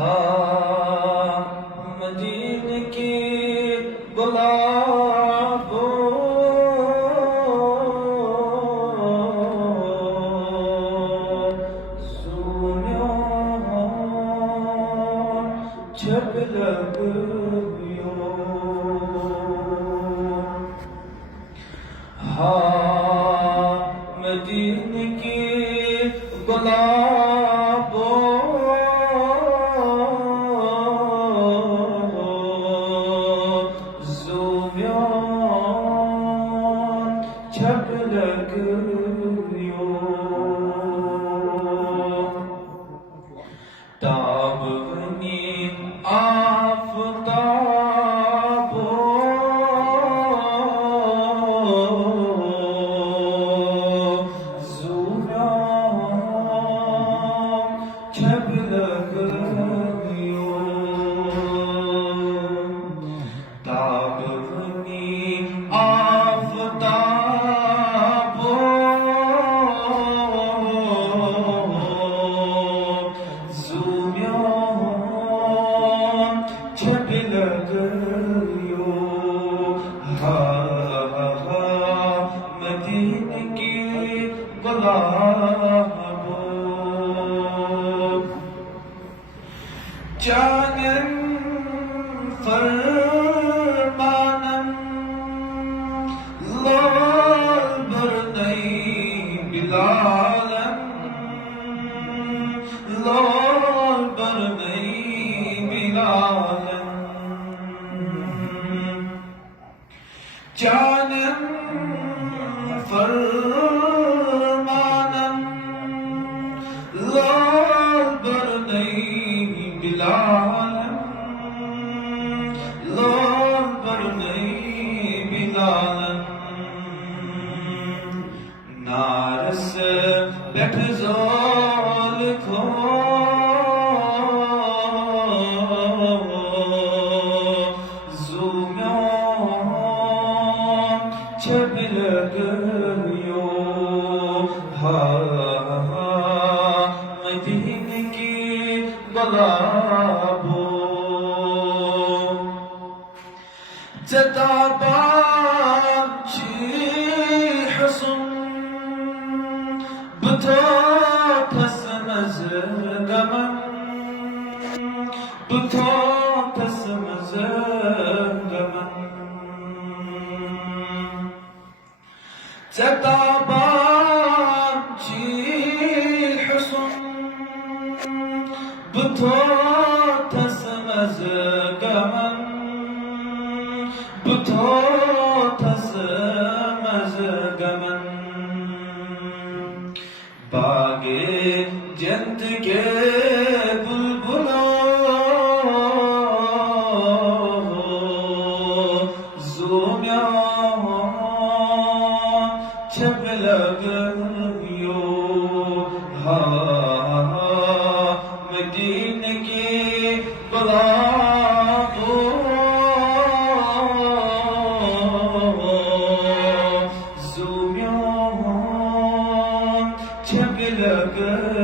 हाँ मदीने की गुलाबों ज़ूमियों जब लगियों हाँ मदीने की गुलाबों जब लगियों ताब बनी आफ़ताबों ज़ूमियों जब लगियों ताब बनी जब लगियों हाँ मदीने की गुलाबों जानन फरमानम लाल बरनई बिलालन लाल बरनई बिलालन जानन फरमानन लाल बरनई बिलालन लाल बरनई बिलालन नारस बैठ ज़ोल खो जब लगियों हाँ मदीने की गुलाबों जताबाची हुस्न बुतो कसमज गमन बुतो कसमज गमन जताबाची हुस्न बुतो कसमज गमन बुतो कसमज गमन बागे जंत के बुलबुलों ज़ूमियों जब लगियों हाँ मदीने की गुलाबों ज़ूमियों जब लगियों